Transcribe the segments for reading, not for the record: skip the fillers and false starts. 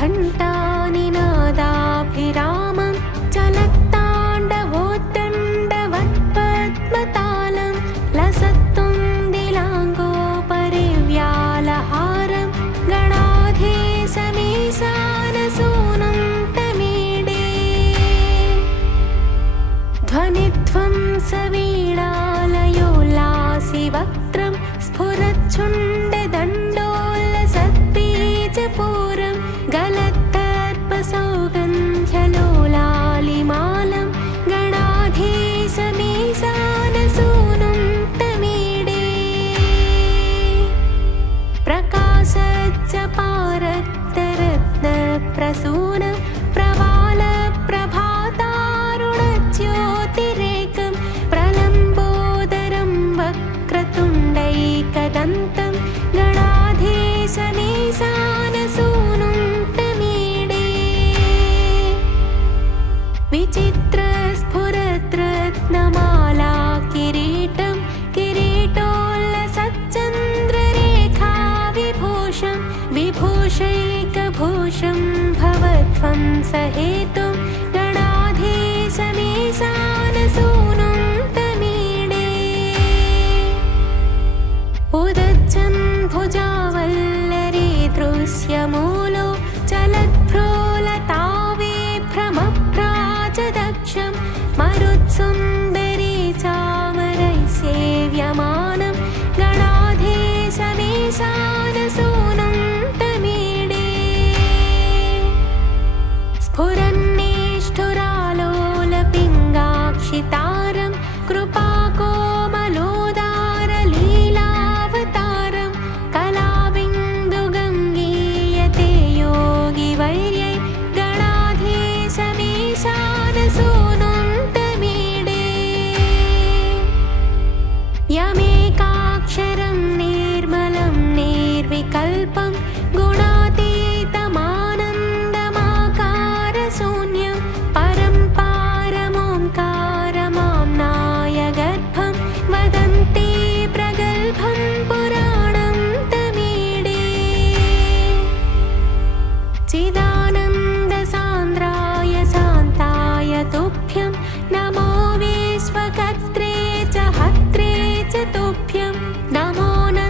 घण्टानिनादाभिरामं चलत्ताण्डवोद्दण्डवत्पद्मतालं लसत्तुन्दिलाङ्गोपरिव्यालहारं गणाधीशमीशानसूनं तमीडे ध्वनिध्वं सवीणालयोल्लासिवक्त्रं स्फुरच्छुण्डदण्डोल्लसद्बीजपूरं गलत्तर्पसौगन्ध्यलोलालिमालं गणाधीशमीशानसूनं तमीडे प्रकाशज्जपारक्तरत्नप्रसूनं प्रवालप्रभातारुणज्योतिरेकं प्रलम्बोदरं वक्रतुण्डैकदन्तं गणाधीशमीशानसूनुं तमीडे विचित्रस्फुरद्रत्नमाला किरीटं किरीटोल्लसच्चन्द्ररेखा विभूषं विभूषैकभूषं भवध्वं सहेतुं गणाधीशमीशानसूनुं तमीडे उदच्चन् भुजावल्लरी दृश्यमूलो चलद्भ्रोलताविभ्रमभ्राजदक्षं मरुत्सुन्दरी चामरैः सेव्यमानं गणाधीशमीशानसूनुं तमीडे स्फुरन्निष्ठुरालोलपिङ्गाक्षितारं कृपाकोमलोदारलीलावतारं कलाबिन्दुगङ्गीयते योगिवैर्यै गणाधीशमीशानसूनुं तमीडे यमेकाक्षरं निर्मलं निर्विकल्पं गुणातीतमानन्दमाकारशून्यं परं पारमोङ्कारमाम्नायगर्भं वदन्ति प्रगल्भं पुराणं तमीडे चिदानन्दसान्द्राय शान्ताय तुभ्यं नमो विश्वकर्त्रे च हर्त्रे च तुभ्यं नमोऽनन्तलीलाय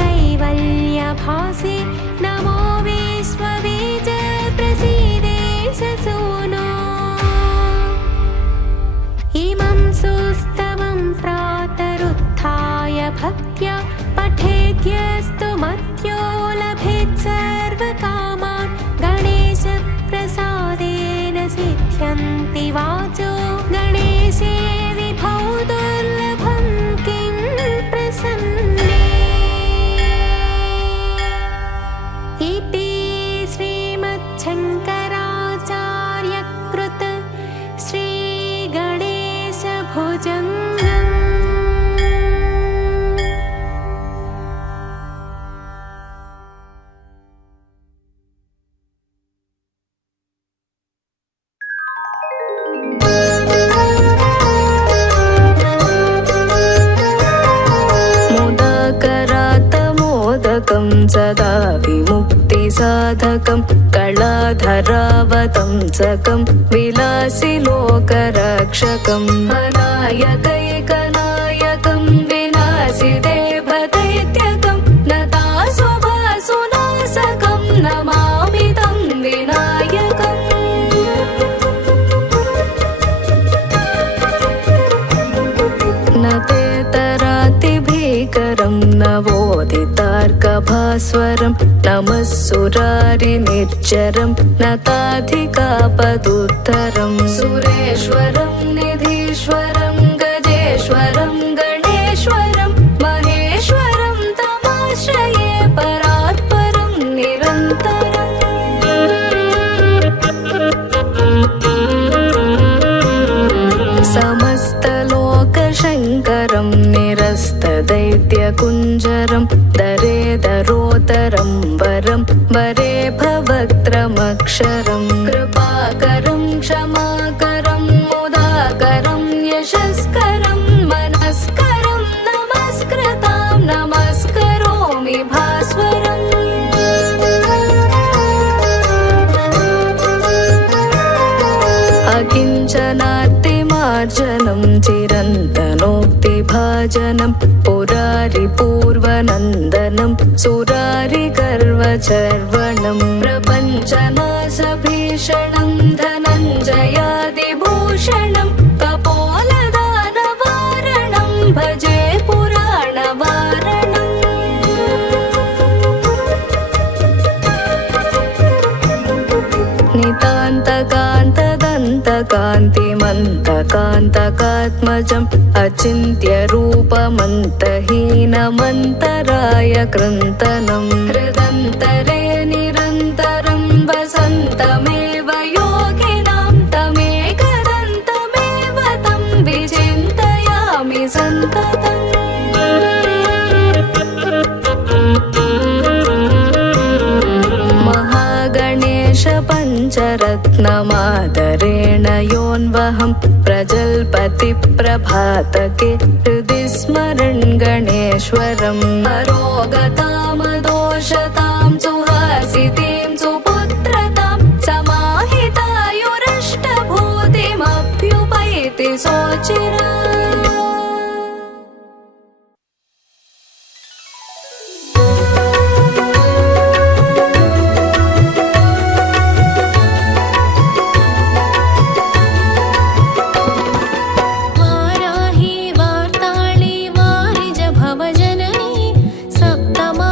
कैवल्यभासे नमो विश्वबीजप्रसीदेश सूनो इमं सुस्तवं प्रातरुत्थाय भक्त्या पठेद्यस्तु मत्यो लभेत् सर्वकामान् गणेशप्रसादेन सिद्ध्यन्ति वाचो गणेशे विभौ दुर्लभं किं प्रसन्ने इति श्रीमच्छङ्कराचार्यकृत श्रीगणेशभुजङ्गम् मोदकं सदा विमुक्तिसाधकं कलाधरावतंसकं विलासिलोकरक्षकं अनायकैकनायकं विनाशिदेवदैत्यकं नतासुभासुनाशकं नमामि तं विनायकम् न तेतरातिभीकरं नवोदितार्कभास्वरं नमः सुरारिनिर्जरं नताधिकापदुत्तरं सुरेश्वरं निधीश्वरं गजेश्वरं गणेश्वरं महेश्वरं तमाश्रये परात्परं निरन्तरम् समस्तलोकशङ्करं निरस्तदैत्यकुञ्जरं दरेदरोदरं वरं वरे भवक्त्रमक्षरं कृपाकरं क्षमाकरं मुदाकरं यशस्करं मनस्करं नमस्कृतां नमस्करोमि भास्वरम् पूजनं पुरारिपूर्वनन्दनं सुरारिगर्वचर्वणं प्रपञ्चनाशभीषणं धनञ्जयादिभूषणं कपोलदानवारणं भजे पुराणवारणम् नितान्तकान्तदन्तकान्तिमन्तकान्तकात्मजम् अचिन्त्यरूपमन्तहीनमन्तराय कृन्तनं हृदन्तरे निरन्तरं वसन्तमेव योगिनां तमेकदन्तमेव तं विचिन्तयामि सन्ततम् पञ्चरत्नमादरेण योऽन्वहं प्रजल्पतिप्रभातके हृदि स्मरन् गणेश्वरम् अरोगतामदोषतां सुहासितीं सुपुत्रतां समाहितायुरष्टभूतिमभ्युपैति सोचिरा वाराही वार्ताळी वारिजभवजननी सप्तमा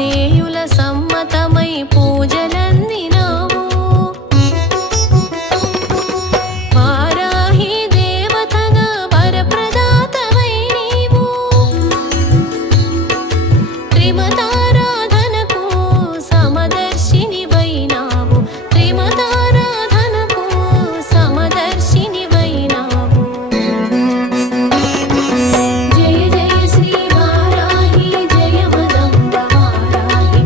సేయుల సమ్మతమై పూజలందినావు వారాహి దేవతగా వరప్రదాతవై నీవు త్రిమతారాధనకు సమదర్శినివైనావు త్రిమతారాధనకు సమదర్శినివైనావు జయ జయ శ్రీ వారాహి జయ మదంబ వారాహి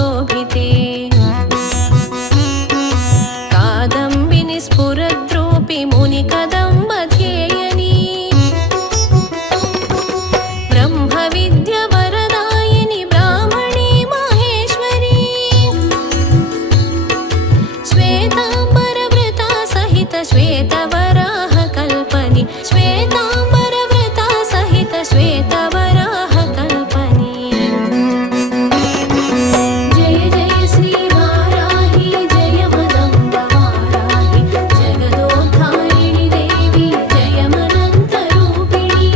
सुशोभिते कादम्बिनि स्फुरद्रूपि मुनिकदम्बध्येयनी ब्रह्मविद्यावरदायिनि ब्राह्मणी माहेश्वरी श्वेताम्बरवृता सहित श्वेतवराह कल्पनि श्वेताम्बरवृता सहित श्वेतवराह कल्पनि जय जय श्री वाराहि जय मदम्ब वाराहि जगदोद्धारिणि देवी जयमनन्तरूपिणि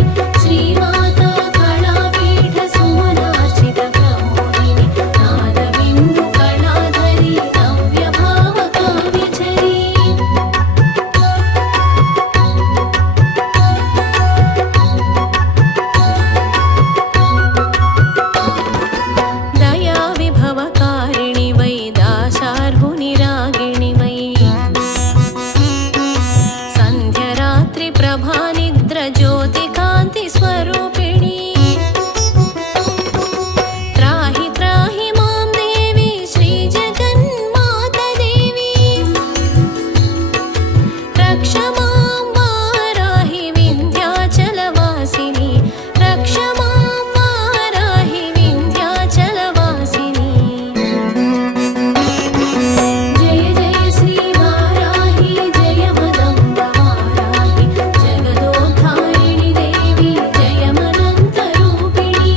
श्रीमाता कलापीठ सुमनार्चित प्रमोदिनि नादबिन्दु कलाधरि नव्यभावकाव्यचरी दया विभवकारिणि वै दाशार्हुनि रागिणि वै सन्ध्यरात्रि प्रभानिद्र ज्योतिकान्ति स्वरूपिणि त्राहि त्राहि मां देवी श्रीजगन्माता देवी रक्ष मां वाराहि विन्ध्याचलवासिनि रक्ष मां वाराहि विन्ध्याचलवासिनि जय जय श्री वाराहि जय मदम्ब वाराहि जगदोद्धारिणि देवी जयमनन्तरूपिणि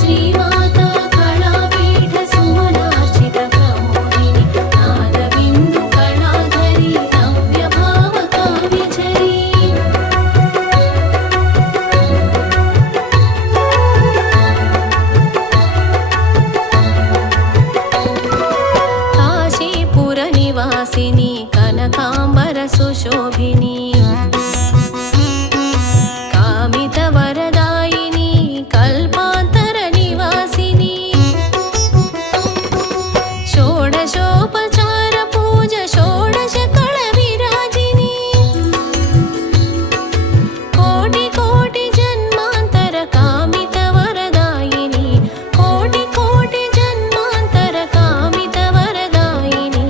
श्रीमाता कलापीठ सुमनार्चित प्रमोदिनि नादबिन्दु कलाधरि नव्यभावकाव्यचरी काशीपुरनिवासिनि कनकाम्बर सुशोभिनी कामितवरदायिनी कल्पान्तरनिवासिनी षोडशोपचार पूज षोडशकलविराजिनी कोटि कोटि जन्मान्तर कामितवरदायिनी कोटि कोटि जन्मान्तर कामितवरदायिनी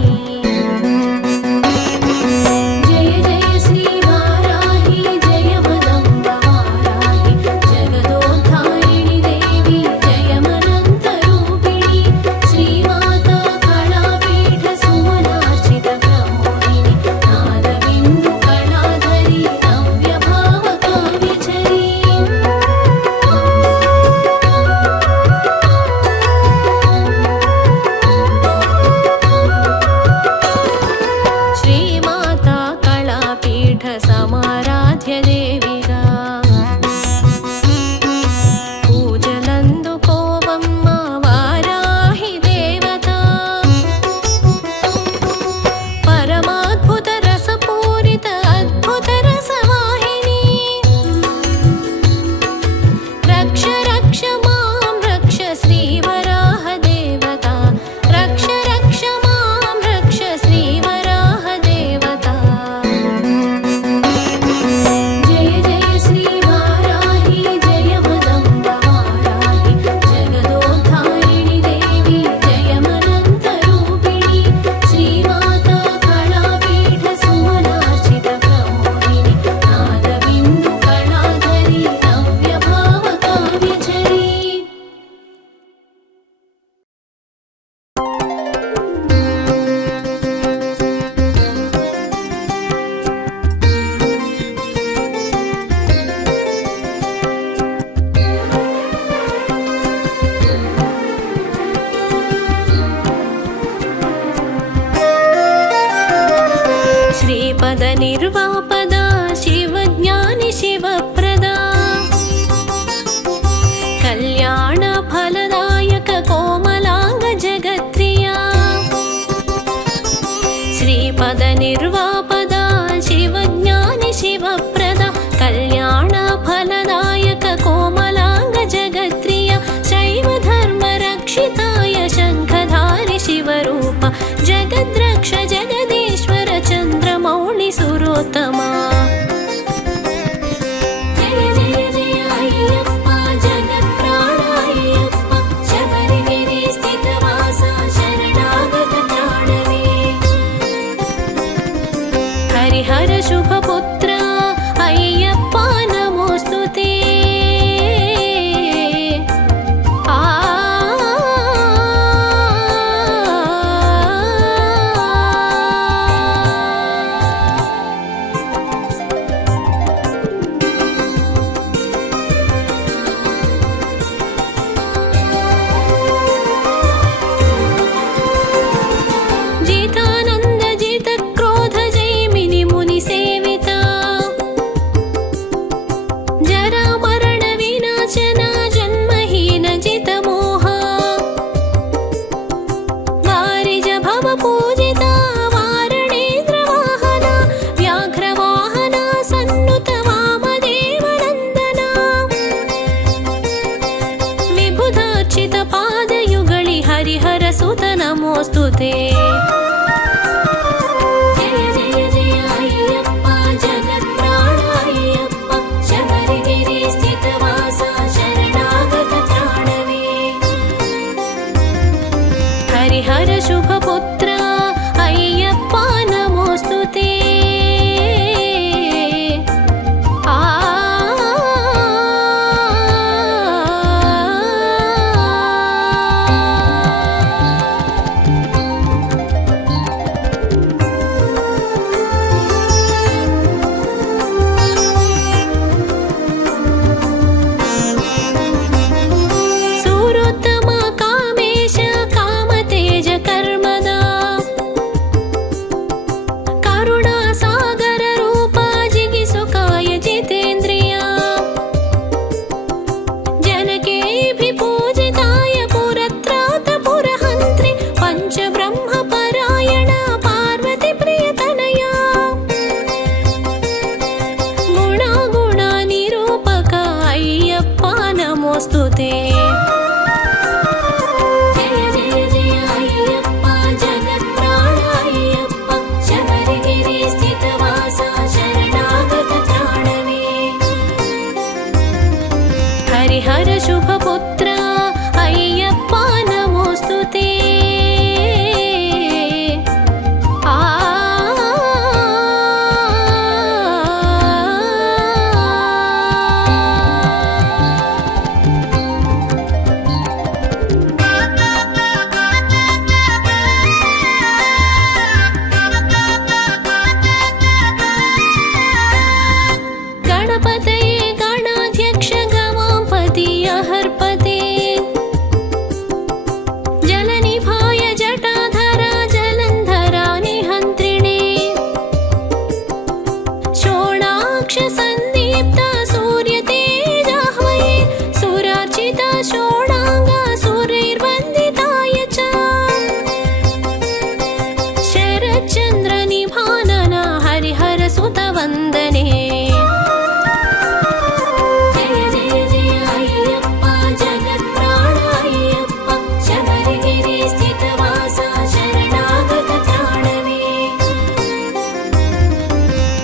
जय जय श्री वाराहि जय मदम्ब वाराहि जगदोद्धारिणि देवी जयमनन्तरूपिणि श्रीमाता कलापीठ सुमनार्चित प्रमोदिनि नादबिन्दु कलाधरि नव्यभावकाव्यचरी श्रीमाता कलापीठ समाराध्य देविगा पूजलंदुकोवम्म वाराहि देवता परमाद्भुत रसपूरित अद्भुत रसवाहिनी रक्ष रक्ष मां रक्ष श्रीवराह देवता रक्ष रक्ष मां रक्ष श्रीवराह देवता जय जय श्री वाराहि जय मदम्ब वाराहि जगदोद्धारिणि देवी जयमनन्तरूपिणि श्रीमाता कलापीठ सुमनार्चित प्रमोदिनि नादबिन्दु कलाधरि नव्यभावकाव्यचरी श्रीपद निर्वापदा शिवज्ञानि शिवप्रदा कल्याण फलदायक कोमलांग जगत्प्रिया श्रीपद निर्वापदा शिवज्ञानि शिवप्रदा कल्याण फलदायक कोमलांग जगत्प्रिया शैव धर्म रक्षिताय शंखधारि शिवरूप जगद्रक्ष जगदीश्वर चन्द्रमौळि सुरोत्तमा जय जय जय अय्यप्प जगत्प्राण अय्यप्प शबरिगिरि स्थितवासा నమోస్తుతే జయ జయ జయ అయ్యప్ప జగత్ప్రాణ అయ్యప్ప శబరిగిరి స్థితవాస శరణాగత త్రాణవే హరిహర శుభపుత్ర అయ్యప్ప నమోస్తుతే సూరోత్తమ కామేశ కామతేజ కర్మదా కరుణా సాగర రూప జిగిసుకాయ జితేంద్రియ జనకేభి పూజితాయ పురత్రాత పురహంత్రి పంచబ్రహ్మ పరాయణ పార్వతి ప్రియతనయా గుణ నిరూపక అయ్యప్ప నమోస్తుతే జయ జయ జయ అయ్యప్ప జగత్ప్రాణ అయ్యప్ప శబరిగిరి స్థితవాస శరణాగత త్రాణవే హరిహర శుభపుత్ర అయ్యప్ప నమోస్తుతే గణపతయే గణాధ్యక్ష గవాంపతి అహర్పతే జలనిభాయ జటాధర జలంధర నిహంత్రిణే శోణాక్ష సందీప్త సూర్యతేజాహ్వయే సురార్చిత శోణాంగ సూరైర్వందితాయ చ శరచంద్ర నిభానన హరిహర సుత వందనే జయ జయ జయ అయ్యప్ప జగత్ప్రాణ అయ్యప్ప శబరిగిరి స్థితవాస శరణాగత త్రాణవే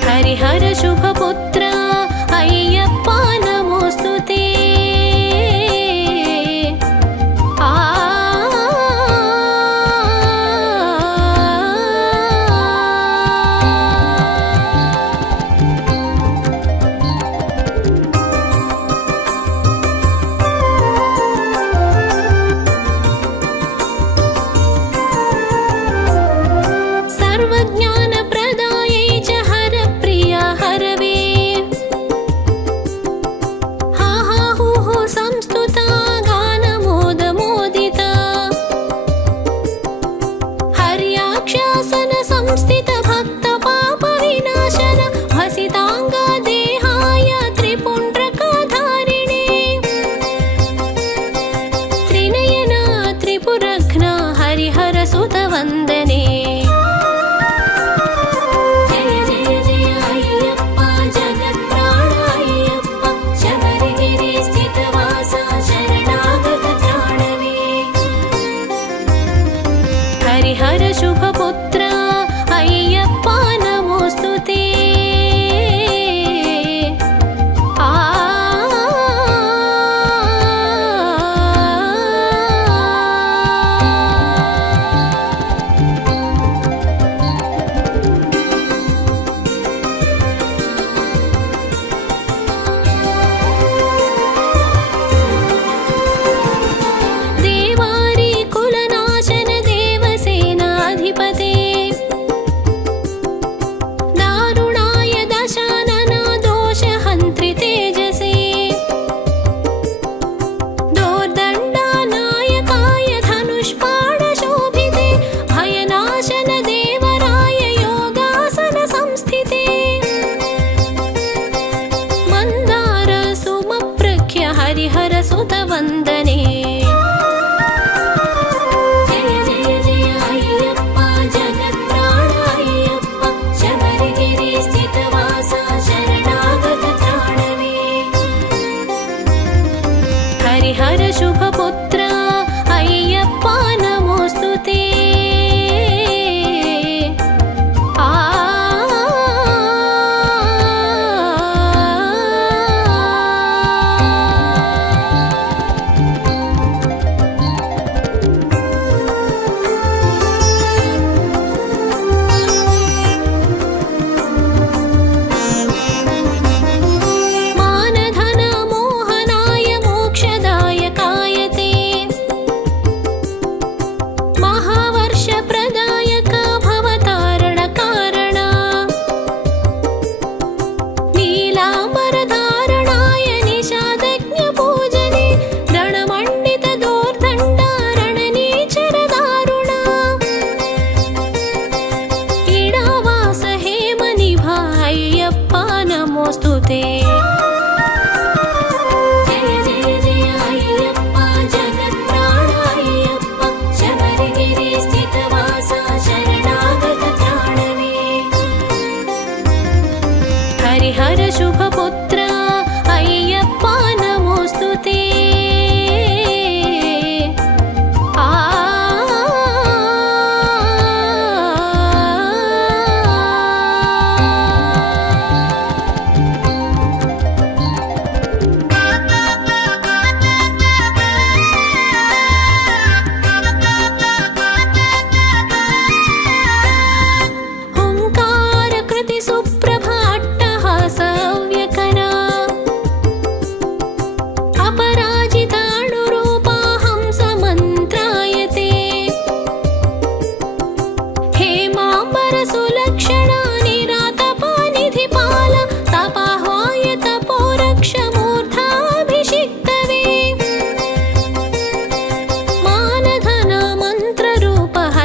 హరిహర శుభపుత్ర అయ్యప్ప నమోస్తుతే सर्वज्ञानप्रदायै च हरप्रिया हरवे हा हा हु हु संस्तुता गानमोदमोदिता हर्याक्षासन संस्थित भक्त पाप विनाशन हसितांगा देहाय त्रिपुण्ड्रकाधारिणे त्रिनयना त्रिपुरघ्ना हरिहर सुत वन्दने జయ జయ జయ అయ్యప్ప జగత్ప్రాణ అయ్యప్ప శబరిగిరి స్థితవాస శరణాగత త్రాణవే హరిహర శుభపుత్ర అయ్యప్ప నమోస్తుతే దేవారి కులనాశన దేవసేనాధిపతే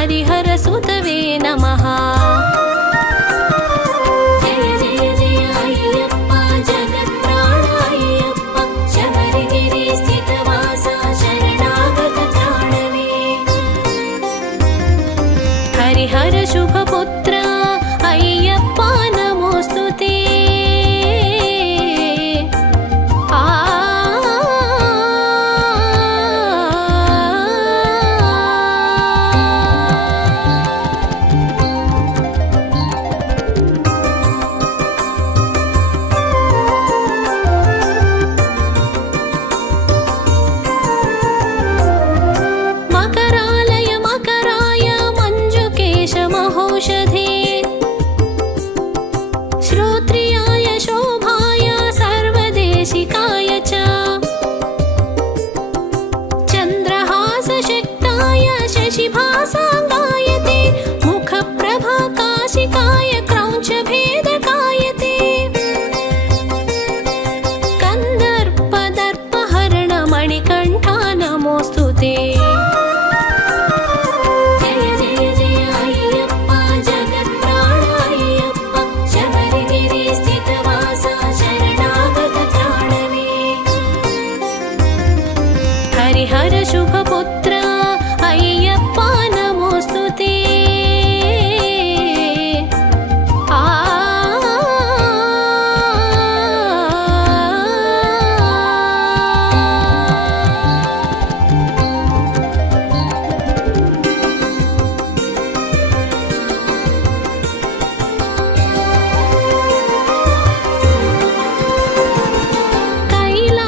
हरिहरसुतवे नमः। जय जय जय अय्यप्पा जगत्प्राण अय्यप्पा शबरिगिरि स्थितवासा शरणागत त्राणवे। हरिहर शुभपुत्र अय्यप्पा नमोऽस्तुते। मकरालय मकराय मञ्जुकेश महोषधे श्रोत्रियाय शोभाय सर्वदेशिकाय च चन्द्रहासशक्ताय शशिभासाङ्गाय ते मुखप्रभाकाशिकाय क्रौञ्चभेदकाय ते कन्दर्पदर्पहरण मणिकण्ठा नमोऽस्तु ते। जय जय जय अय्यप्पा जगत्प्राण अय्यप्पा शबरिगिरि स्थितवासा शरणागत त्राणवे। हरिहर शुभपुत्र अय्यप्पा नमोऽस्तु ते।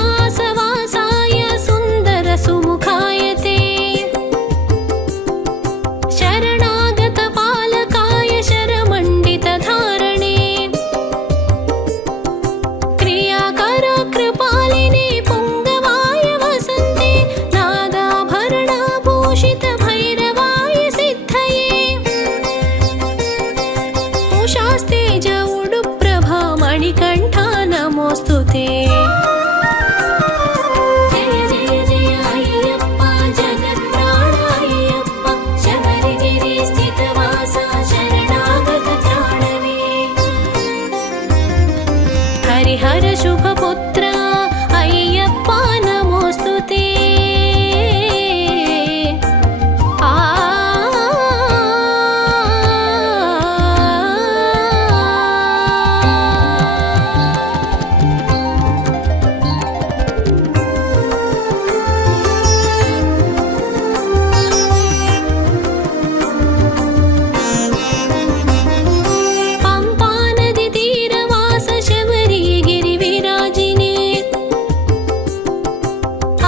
कैलासवासाय सुन्दरसुमुखाय ते शरणागतपालकाय शरमण्डितधारणे क्रियाकर कृपालिने पुङ्गवाय वसन्ते नागाभरणभूषित भैरवाय सिद्धये उषास्तेज उडुप्रभा मणिकण्ठा नमोऽस्तु ते। जय जय जय अय्यप्पा जगत्प्राण अय्यप्पा शबरिगिरि स्थितवासा शरणागत त्राणवे। हरिहर शुभपुत्र अय्यप्पा नमोऽस्तु ते। पम्पानदीतीरवास शबरिगिरिविराजिने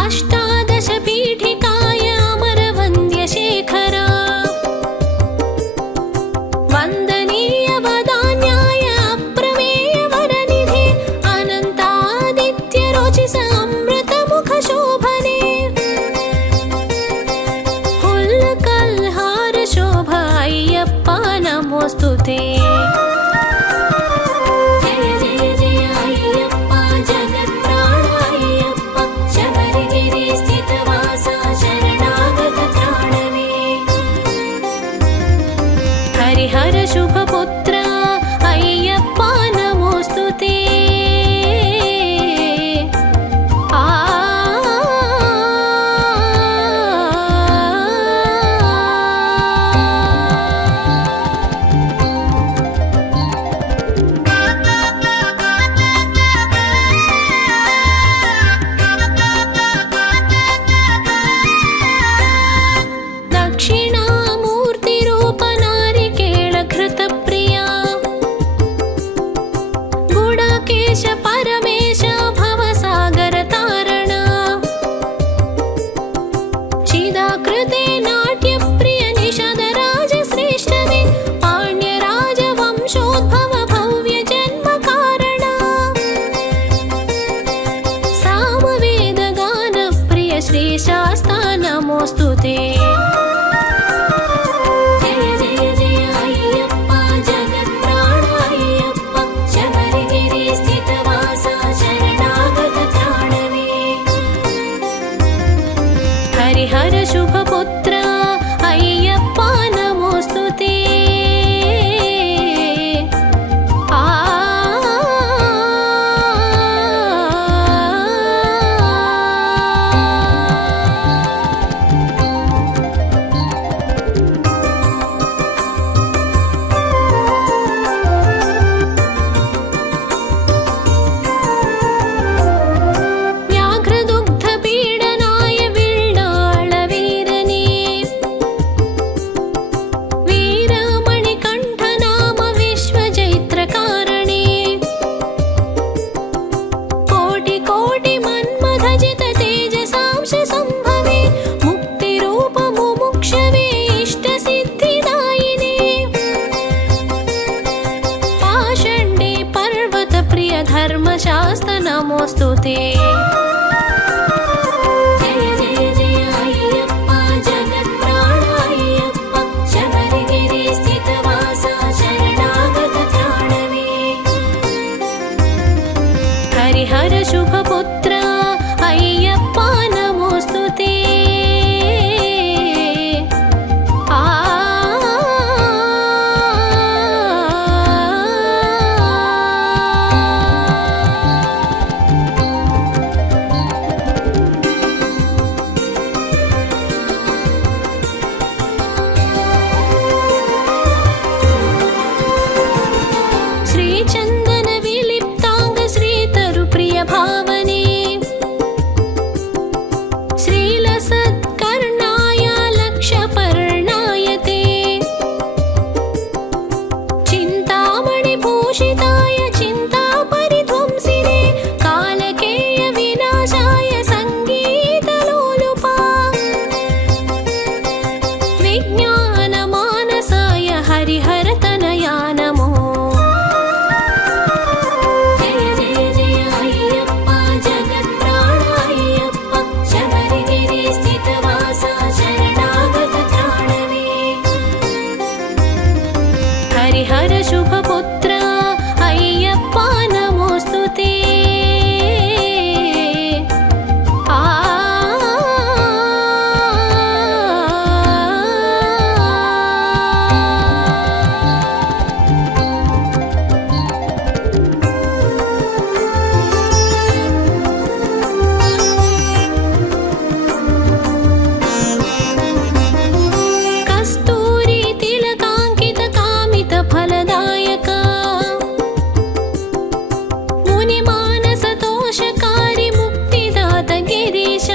अष्टादशपीठिकाय अमरवन्द्यशेखरा वन्दनीय वदान्याय अप्रमेयवरनिधे अनन्तादित्यरोचिष अमृतमुखशोभने हुल्लकल्हार शोभा अय्यप्पा नमोऽस्तु ते। जय जय जय अय्यप्पा जगत्प्राण अय्यप्पा शबरिगिरि स्थितवासा शरणागत त्राणवे। हरिहर शुभपुत्र अय्यप्पा नमोऽस्तु ते। दक्षिणामूर्तिरूप नारिकेळघृतप्रिया ते जय जय जय अय्यप्प जगत्प्राण अय्यप्प शबरिगिरि स्थितवासा शरणागत त्राणवे हरिहर शुभपुत्रा अय्यप्प नमोऽस्तु ते श्रीचन्दन विलिप्ताङ्ग श्रीतरुप्रिय भावने श्रीलसत्कर्णाय लक्षपर्णाय ते चिन्तामणिभूषिताय चिन्तापरिध्वंसिने कालकेय विनाशाय सङ्गीतलोलुपा विज्ञानमानसाय हरिहरतनया नमो जय जय जय अय्यप्प जगत्प्राण अय्यप्प शबरिगिरि स्थितवासा शरणागत त्राणवे हरिहर शुभपुत्रा अय्यप्प नमोऽस्तु ते कस्तूरी तिलकाङ्कित कामित फलदायक मुनिमानसतोषकारी मुक्तिदात गिरीश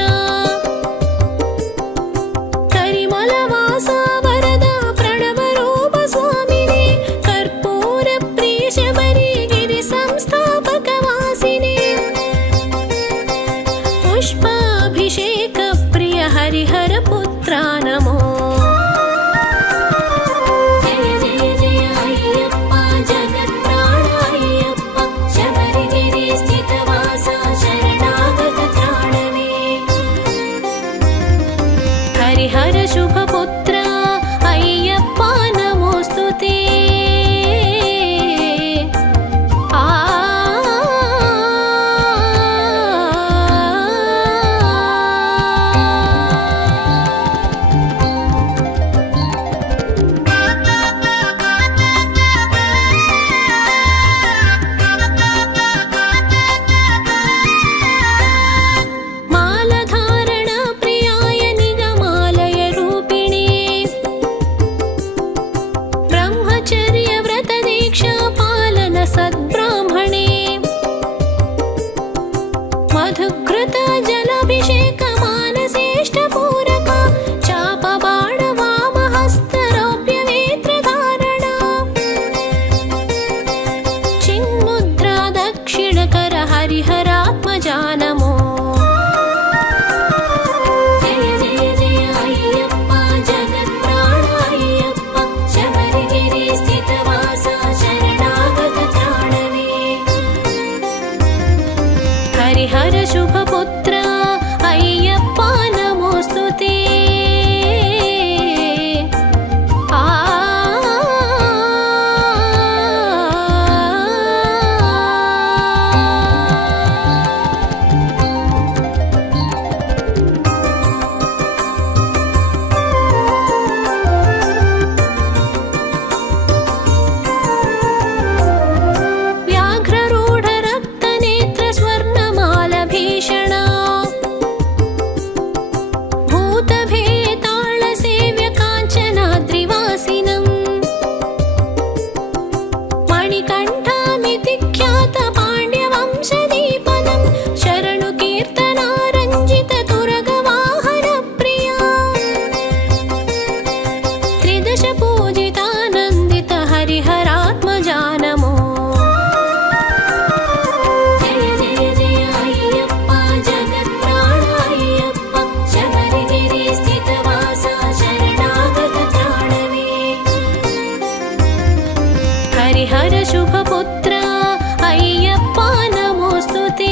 करिमलवासा वरदा प्रणवरूप स्वामिने कर्पूरप्रिय शबरिगिरि संस्थापक वासिने पुष्पाभिषेक प्रिय हरिहर पुत्रा नमो जय जय जय अय्यप्प जगत्प्राण अय्यप्प शबरिगिरि स्थितवासा शरणागत त्राणवे हरिहर शुभपुत्रा अय्यप्प नमोऽस्तु ते मालधारण प्रियाय निगमालय रूपिणे ब्रह्मचर्य व्रत दीक्षा पालन सद्ब्राह्मणे मधुकृत जलाभिषेक मानसेष्ट पूरक चापबाण वामहस्त रौप्य नेत्रधारणा चिन्मुद्रा दक्षिणकर हरिहरात्मजा नमो जय जय जय अय्यप्प जगत्प्राण अय्यप्प शबरिगिरि स्थितवासा शरणागत त्राणवे हरिहर शुभपुत्रा अय्यप्प नमोऽस्तु ते व्याघ्ररूढ रक्तनेत्र स्वर्णमाल भीषणा भूतभेताळ सेव्य काञ्चनाद्रिवासिनम् मणिकण्ठामिति ख्यात पाण्ड्यवंशदीपनं शरणु कीर्तनारञ्जित तुरगवाहन प्रिया त्रिदश पूजितानन्दित हरिहरात्मजा नमो जय जय जय अय्यप्प जगत्प्राण अय्यप्प शबरिगिरि स्थितवासा शरणागत त्राणवे हरिहर शुभपुत्रा अय्यप्प नमोऽस्तु ते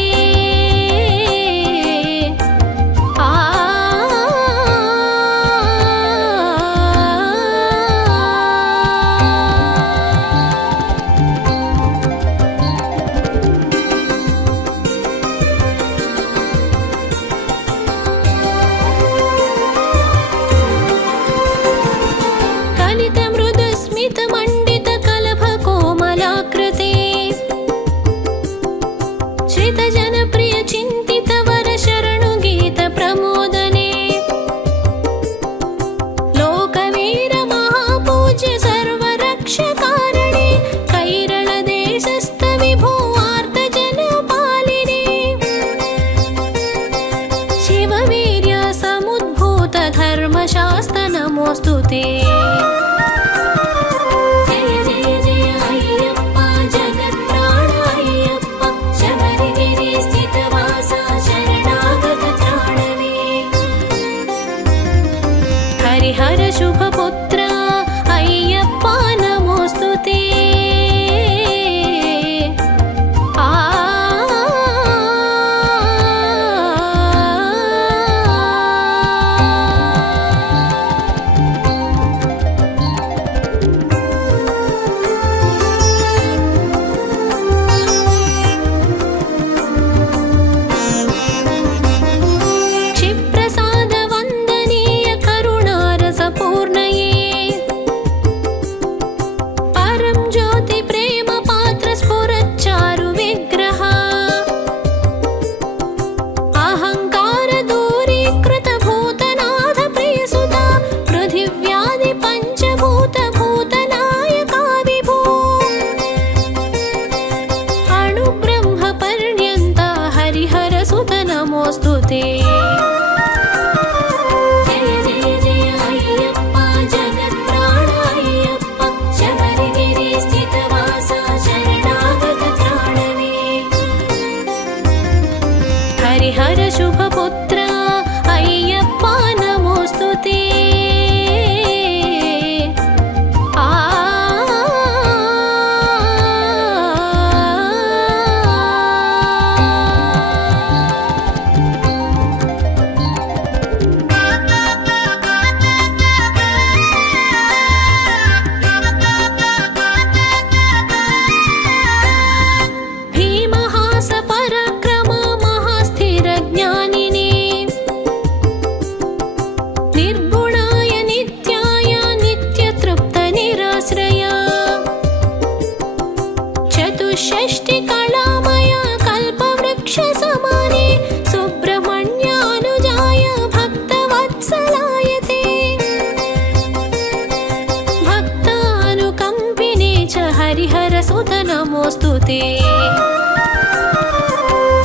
हरिहर सुत नमोऽस्तु ते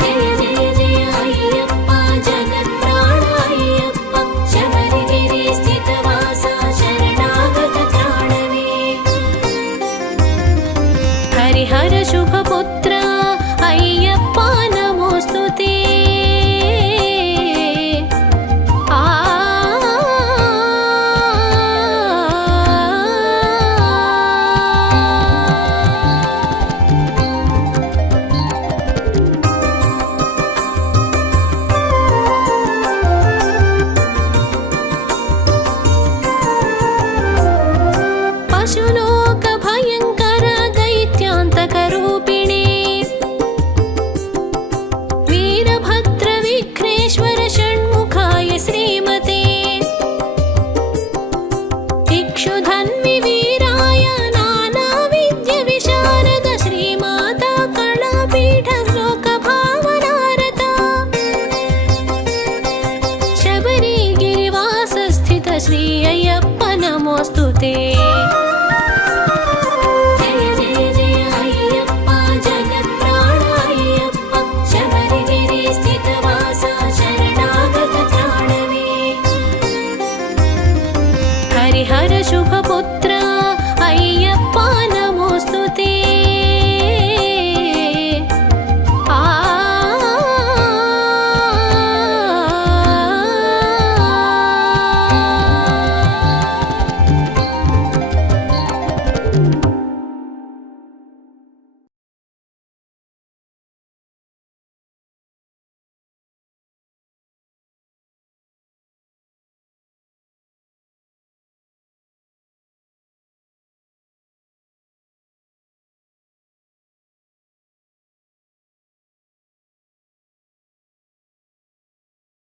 जय जय जय अय्यप्पा जगत्प्राण अय्यप्पा शबरिगिरि स्थितवासा शरणागत त्राणवे हरिहर शुभपुत्र अय्यप्पा नमोऽस्तु ते పశులో